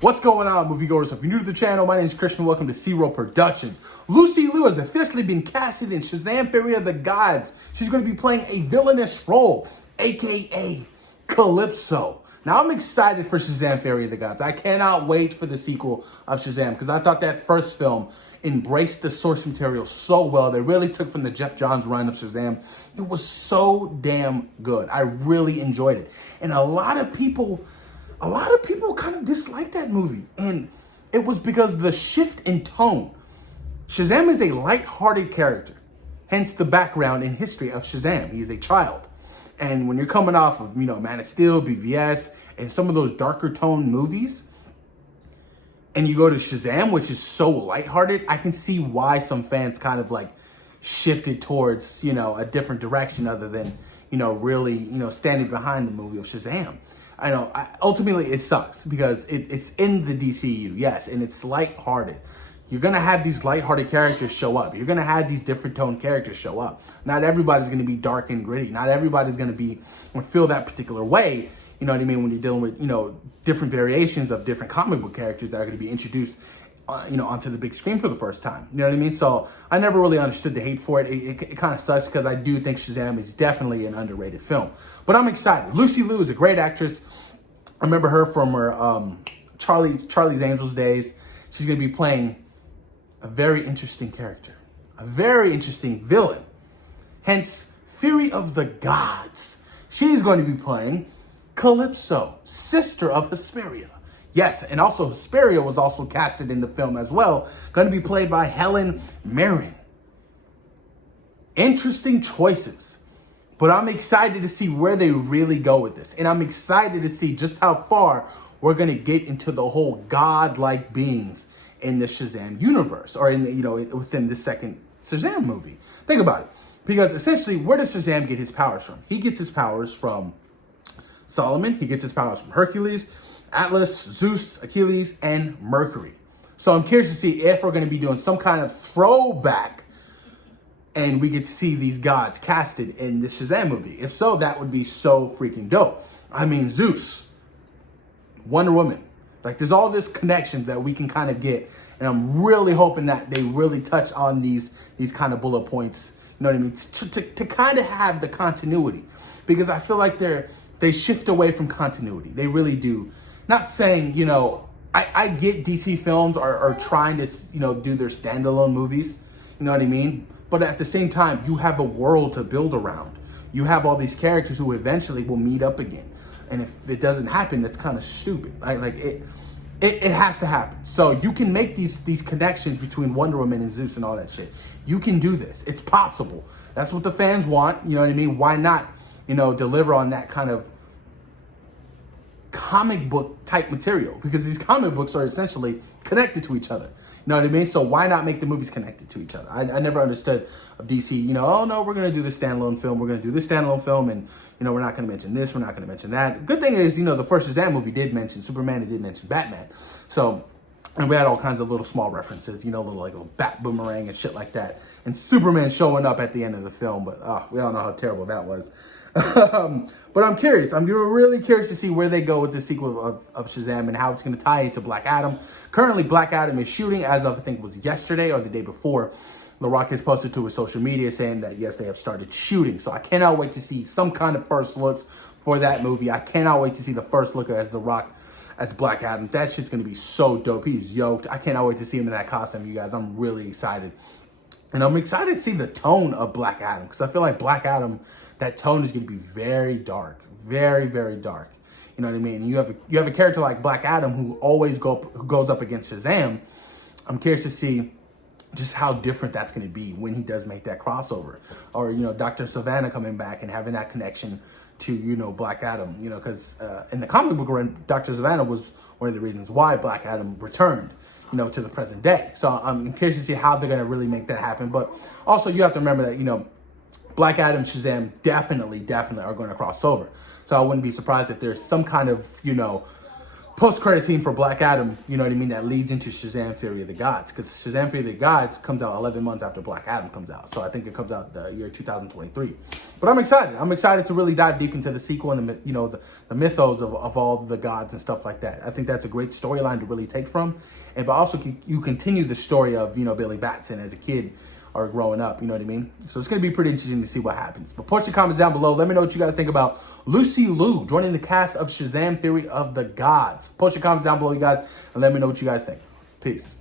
What's going on, moviegoers? If you're new to the channel, my name is Christian. Welcome to C-Roll Productions. Lucy Liu has officially been casted in Shazam Fury of the Gods. She's going to be playing a villainous role, aka Calypso. Now, I'm excited for Shazam Fury of the Gods. I cannot wait for the sequel of Shazam because I thought that first film embraced the source material so well. They really took from the Jeff Johns run of Shazam. It was so damn good. I really enjoyed it. And a lot of people kind of disliked that movie. And it was because the shift in tone. Shazam is a light-hearted character. Hence the background and history of Shazam. He is a child. And when you're coming off of, Man of Steel, BVS, and some of those darker tone movies, and you go to Shazam, which is so lighthearted, I can see why some fans kind of like shifted towards, a different direction other than, really, standing behind the movie of Shazam. I know, ultimately it sucks because it's in the DCU, yes, and it's lighthearted. You're going to have these lighthearted characters show up. You're going to have these different tone characters show up. Not everybody's going to be dark and gritty. Not everybody's going to feel that particular way. You know what I mean? When you're dealing with, different variations of different comic book characters that are going to be introduced, onto the big screen for the first time. You know what I mean? So I never really understood the hate for it. It kind of sucks because I do think Shazam is definitely an underrated film. But I'm excited. Lucy Liu is a great actress. I remember her from her Charlie's Angels days. She's going to be playing a very interesting character, a very interesting villain. Hence, Fury of the Gods. She's going to be playing Calypso, sister of Hesperia. Yes, and also Hesperia was also casted in the film as well. Going to be played by Helen Mirren. Interesting choices. But I'm excited to see where they really go with this. And I'm excited to see just how far we're going to get into the whole godlike beings in the Shazam universe. Or in the, within the second Shazam movie. Think about it. Because essentially, where does Shazam get his powers from? He gets his powers from Solomon. He gets his powers from Hercules, Atlas, Zeus, Achilles, and Mercury. So I'm curious to see if we're going to be doing some kind of throwback and we get to see these gods casted in the Shazam movie. If so, that would be so freaking dope. I mean, Zeus, Wonder Woman. Like, there's all this connections that we can kind of get. And I'm really hoping that they really touch on these kind of bullet points. You know what I mean? To kind of have the continuity. Because I feel like they shift away from continuity. They really do. Not saying, I get DC films are trying to, do their standalone movies. You know what I mean? But at the same time, you have a world to build around. You have all these characters who eventually will meet up again. And if it doesn't happen, that's kind of stupid. Like it has to happen. So you can make these connections between Wonder Woman and Zeus and all that shit. You can do this. It's possible. That's what the fans want. You know what I mean? Why not, deliver on that kind of comic book type material? Because these comic books are essentially connected to each other. You know what I mean? So why not make the movies connected to each other? I never understood of DC, oh no, we're going to do this standalone film. We're going to do this standalone film and, we're not going to mention this. We're not going to mention that. Good thing is, the first Shazam movie did mention Superman. It did mention Batman. So, and we had all kinds of little small references, little bat boomerang and shit like that. And Superman showing up at the end of the film. But we all know how terrible that was. But I'm curious. I'm really curious to see where they go with the sequel of Shazam and how it's going to tie into Black Adam. Currently, Black Adam is shooting as of, I think it was yesterday or the day before. The Rock has posted to his social media saying that, yes, they have started shooting. So I cannot wait to see some kind of first looks for that movie. I cannot wait to see the first look as The Rock as Black Adam. That shit's going to be so dope. He's yoked. I cannot wait to see him in that costume, you guys. I'm really excited. And I'm excited to see the tone of Black Adam because I feel like Black Adam, that tone is going to be very dark, very, very dark. You know what I mean? You have a character like Black Adam who always goes up against Shazam. I'm curious to see just how different that's going to be when he does make that crossover. Or, Dr. Savannah coming back and having that connection to, Black Adam. Because in the comic book run, Dr. Savannah was one of the reasons why Black Adam returned, to the present day. So I'm curious to see how they're going to really make that happen. But also you have to remember that, Black Adam, Shazam definitely are going to cross over. So I wouldn't be surprised if there's some kind of, post-credit scene for Black Adam, you know what I mean, that leads into Shazam Fury of the Gods, because Shazam Fury of the Gods comes out 11 months after Black Adam comes out. So I think it comes out the year 2023. But I'm excited. I'm excited to really dive deep into the sequel and the mythos of all the gods and stuff like that. I think that's a great storyline to really take from. And but also you continue the story of, Billy Batson as a kid or growing up, you know what I mean? So it's going to be pretty interesting to see what happens. But post your comments down below. Let me know what you guys think about Lucy Liu joining the cast of Shazam Fury of the Gods. Post your comments down below, you guys, and let me know what you guys think. Peace.